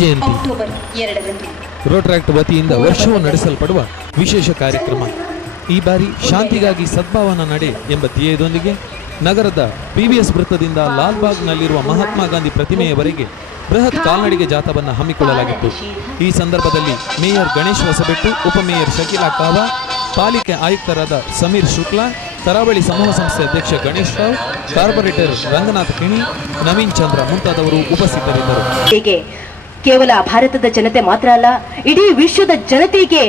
ಜಯಂತಿ Rotaract ವತಿಯಿಂದ ವರ್ಷವೂ ನಡೆಸಲ್ಪಡುವ ವಿಶೇಷ ಕಾರ್ಯಕ್ರಮ. ಈ ಬಾರಿ ಶಾಂತಿಗಾಗಿ ಸದ್ಭಾವನಾ ನಡೆ ಎಂಬ ಧ್ಯೇಯದೊಂದಿಗೆ ನಗರದ PVS ವೃತ್ತದಿಂದ ಲಾಲ್ಬಾಗ್ನಲ್ಲಿರುವ ಮಹಾತ್ಮ ಗಾಂಧಿ ಪ್ರತಿಮೆಯವರೆಗೆ ಬೃಹತ್ ಕಾಲ್ನಡಿಗೆ ಜಾಥಾವನ್ನು ಹಮ್ಮಿಕೊಳ್ಳಲಾಗಿತ್ತು. ಈ ಸಂದರ್ಭದಲ್ಲಿ ಮೇಯರ್ ಗಣೇಶ್ ಹೊಸಬೆಟ್ಟು, ಉಪಮೇಯರ್ ಶಕೀಲಾ ಕಾವಾ, ಪಾಲಿಕೆ ಆಯುಕ್ತರಾದ ಸಮೀರ್ ಶುಕ್ಲಾ, ಕರಾವಳಿ ಸಮೂಹ ಸಂಸ್ಥೆ ಅಧ್ಯಕ್ಷ ಗಣೇಶ್ ರಾವ್, ಕಾರ್ಪೊರೇಟರ್ ರಂಗನಾಥ್ ಕಿಣಿ, ನವೀನ್ ಚಂದ್ರ ಮುಂತಾದವರು ಉಪಸ್ಥಿತರಿದ್ದರು. ಕೇವಲ ಭಾರತದ ಜನತೆ ಮಾತ್ರ ಅಲ್ಲ, ಇಡೀ ವಿಶ್ವದ ಜನತೆಗೆ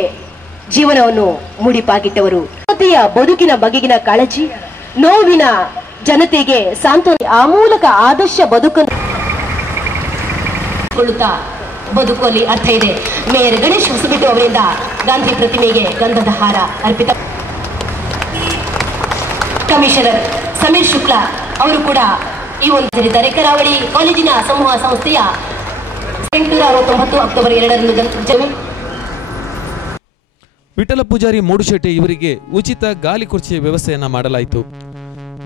ಜೀವನವನ್ನು ಮುಡಿಪಾಗಿಟ್ಟವರು. ಜನತೆಯ ಬದುಕಿನ ಬಗೆಗಿನ ಕಾಳಜಿ, ನೋವಿನ ಜನತೆಗೆ ಸಾಂತ್ವನ, ಆ ಮೂಲಕ ಆದರ್ಶ ಬದುಕನ್ನು ಬದುಕುವಲ್ಲಿ ಅರ್ಥ ಇದೆ. ಮೇಯರ್ ಗಣೇಶ್ ಹೊಸಬೆಟ್ಟು ಅವರಿಂದ ಗಾಂಧಿ ಪ್ರತಿಮೆಗೆ ಗಂಧದ ಹಾರ ಅರ್ಪಿತ. ಕಮಿಷನರ್ ಸಮೀರ್ ಶುಕ್ಲಾ ಅವರು ಕೂಡ ಈ ಒಂದು ಸೇರಿದ್ದಾರೆ. ಕರಾವಳಿ ಕಾಲೇಜಿನ ಸಮೂಹ ಸಂಸ್ಥೆಯ 869 ಅಕ್ಟೋಬರ್ 2ರಂದು ವಿಠಲ ಪೂಜಾರಿ ಮೂಡುಶೆಟ್ಟಿ ಇವರಿಗೆ ಉಚಿತ ಗಾಲಿ ಕುರ್ಚಿಯ ವ್ಯವಸ್ಥೆಯನ್ನ ಮಾಡಲಾಯಿತು.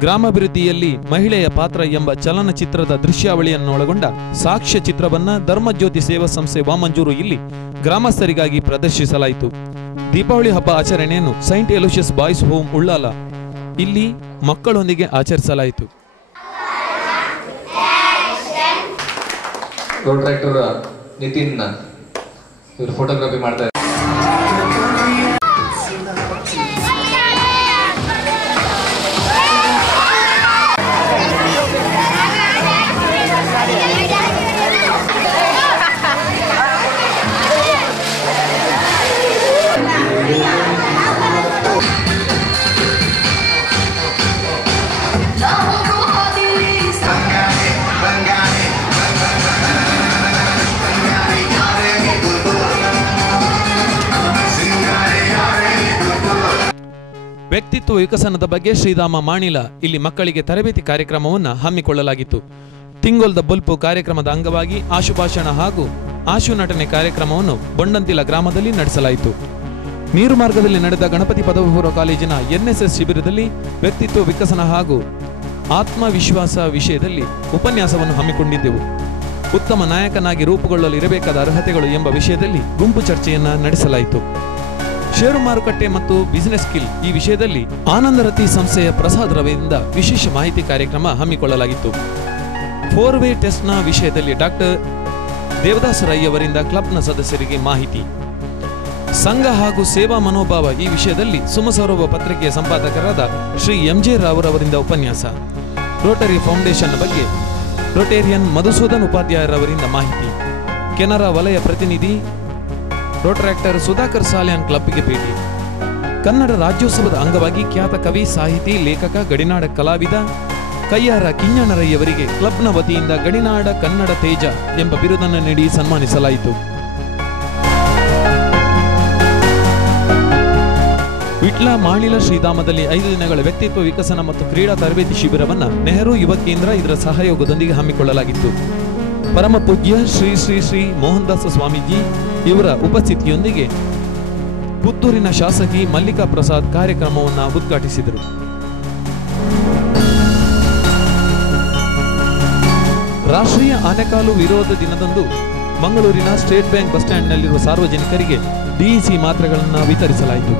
ಗ್ರಾಮಾಭಿವೃದ್ಧಿಯಲ್ಲಿ ಮಹಿಳೆಯ ಪಾತ್ರ ಎಂಬ ಚಲನಚಿತ್ರದ ದೃಶ್ಯಾವಳಿಯನ್ನೊಳಗೊಂಡ ಸಾಕ್ಷ್ಯ ಚಿತ್ರವನ್ನ ಧರ್ಮಜ್ಯೋತಿ ಸೇವಾ ಸಂಸ್ಥೆ ವಾಮಂಜೂರು ಇಲ್ಲಿ ಗ್ರಾಮಸ್ಥರಿಗಾಗಿ ಪ್ರದರ್ಶಿಸಲಾಯಿತು. ದೀಪಾವಳಿ ಹಬ್ಬ ಆಚರಣೆಯನ್ನು Saint Aloysius boys home Ullal ಇಲ್ಲಿ ಮಕ್ಕಳೊಂದಿಗೆ ಆಚರಿಸಲಾಯಿತು. ರೋಟರಾಕ್ಟರ್ ನಿತಿನ್ ಇವರು ಫೋಟೋಗ್ರಫಿ ಮಾಡ್ತಾರೆ. ವ್ಯಕ್ತಿತ್ವ ವಿಕಸನದ ಬಗ್ಗೆ ಶ್ರೀಧಾಮ ಮಾಣಿಲ ಇಲ್ಲಿ ಮಕ್ಕಳಿಗೆ ತರಬೇತಿ ಕಾರ್ಯಕ್ರಮವನ್ನು ಹಮ್ಮಿಕೊಳ್ಳಲಾಗಿತ್ತು. ತಿಂಗೊಲ್ದ ಬುಲ್ಪು ಕಾರ್ಯಕ್ರಮದ ಅಂಗವಾಗಿ ಆಶುಭಾಷಣ ಹಾಗೂ ಆಶು ನಟನೆ ಕಾರ್ಯಕ್ರಮವನ್ನು ಬೊಂಡಂತಿಲ ಗ್ರಾಮದಲ್ಲಿ ನಡೆಸಲಾಯಿತು. ನೀರು ಮಾರ್ಗದಲ್ಲಿ ನಡೆದ ಗಣಪತಿ ಪದವಿ ಪೂರ್ವ ಕಾಲೇಜಿನ NSS ಶಿಬಿರದಲ್ಲಿ ವ್ಯಕ್ತಿತ್ವ ವಿಕಸನ ಹಾಗೂ ಆತ್ಮವಿಶ್ವಾಸ ವಿಷಯದಲ್ಲಿ ಉಪನ್ಯಾಸವನ್ನು ಹಮ್ಮಿಕೊಂಡಿದ್ದೆವು. ಉತ್ತಮ ನಾಯಕನಾಗಿ ರೂಪುಗೊಳ್ಳಲು ಇರಬೇಕಾದ ಅರ್ಹತೆಗಳು ಎಂಬ ವಿಷಯದಲ್ಲಿ ಗುಂಪು ಚರ್ಚೆಯನ್ನ ನಡೆಸಲಾಯಿತು. ಷೇರು ಮಾರುಕಟ್ಟೆ ಮತ್ತು ಬಿಸಿನೆಸ್ ಸ್ಕಿಲ್ ಈ ವಿಷಯದಲ್ಲಿ ಆನಂದರತಿ ಸಂಸ್ಥೆಯ ಪ್ರಸಾದ್ ರವಿಯಿಂದ ವಿಶೇಷ ಮಾಹಿತಿ ಕಾರ್ಯಕ್ರಮ ಹಮ್ಮಿಕೊಳ್ಳಲಾಗಿತ್ತು. 4-ವೇ ಟೆಸ್ಟ್ನ ವಿಷಯದಲ್ಲಿ ಡಾಕ್ಟರ್ ದೇವದಾಸ್ ರೈ ಅವರಿಂದ ಕ್ಲಬ್ನ ಸದಸ್ಯರಿಗೆ ಮಾಹಿತಿ. ಸಂಘ ಹಾಗೂ ಸೇವಾ ಮನೋಭಾವ ಈ ವಿಷಯದಲ್ಲಿ ಸುಮಸೌರಭ ಪತ್ರಿಕೆಯ ಸಂಪಾದಕರಾದ ಶ್ರೀ MJ ರಾವ್ ಅವರಿಂದ ಉಪನ್ಯಾಸ. ರೋಟರಿ ಫೌಂಡೇಶನ್ ಬಗ್ಗೆ ರೋಟೇರಿಯನ್ ಮಧುಸೂದನ್ ಉಪಾಧ್ಯಾಯರವರಿಂದ ಮಾಹಿತಿ. ಕೆನರಾ ವಲಯ ಪ್ರತಿನಿಧಿ ರೋಟರಾಕ್ಟರ್ ಸುಧಾಕರ್ ಸಾಲ್ಯಾನ್ ಕ್ಲಬ್ಗೆ ಭೇಟಿ. ಕನ್ನಡ ರಾಜ್ಯೋತ್ಸವದ ಅಂಗವಾಗಿ ಖ್ಯಾತ ಕವಿ, ಸಾಹಿತಿ, ಲೇಖಕ, ಗಡಿನಾಡ ಕಲಾವಿದ ಕಯ್ಯಾರ ಕಿಞ್ಞಣ್ಣರಯ್ಯವರಿಗೆ ಕ್ಲಬ್ನ ವತಿಯಿಂದ ಗಡಿನಾಡ ಕನ್ನಡ ತೇಜ ಎಂಬ ಬಿರುದನ್ನು ನೀಡಿ ಸನ್ಮಾನಿಸಲಾಯಿತು. ವಿಟ್ಲ ಮಾಣಿಲ ಶ್ರೀಧಾಮದಲ್ಲಿ 5 ದಿನಗಳ ವ್ಯಕ್ತಿತ್ವ ವಿಕಸನ ಮತ್ತು ಕ್ರೀಡಾ ತರಬೇತಿ ಶಿಬಿರವನ್ನು ನೆಹರು ಯುವ ಕೇಂದ್ರ ಇದರ ಸಹಯೋಗದೊಂದಿಗೆ ಹಮ್ಮಿಕೊಳ್ಳಲಾಗಿತ್ತು. ಪರಮ ಪೂಜ್ಯ ಶ್ರೀ ಶ್ರೀ ಶ್ರೀ ಮೋಹನ್ ದಾಸ ಸ್ವಾಮೀಜಿ ಇವರ ಉಪಸ್ಥಿತಿಯೊಂದಿಗೆ ಪುತ್ತೂರಿನ ಶಾಸಕಿ ಮಲ್ಲಿಕಾ ಪ್ರಸಾದ್ ಕಾರ್ಯಕ್ರಮವನ್ನು ಉದ್ಘಾಟಿಸಿದರು. ರಾಷ್ಟ್ರೀಯ ಆನೆಕಾಲು ವಿರೋಧ ದಿನದಂದು ಮಂಗಳೂರಿನ ಸ್ಟೇಟ್ ಬ್ಯಾಂಕ್ ಬಸ್ ಸ್ಟ್ಯಾಂಡ್ನಲ್ಲಿರುವ ಸಾರ್ವಜನಿಕರಿಗೆ DEC ಮಾತ್ರೆಗಳನ್ನು ವಿತರಿಸಲಾಯಿತು.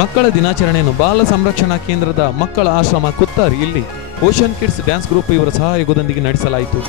ಮಕ್ಕಳ ದಿನಾಚರಣೆಯನ್ನು ಬಾಲ ಸಂರಕ್ಷಣಾ ಕೇಂದ್ರದ ಮಕ್ಕಳ ಆಶ್ರಮ ಕುತ್ತಾರ್ ಇಲ್ಲಿ ಓಷನ್ ಕಿಡ್ಸ್ ಡ್ಯಾನ್ಸ್ ಗ್ರೂಪ್ ಇವರ ಸಹಯೋಗದೊಂದಿಗೆ ನಡೆಸಲಾಯಿತು.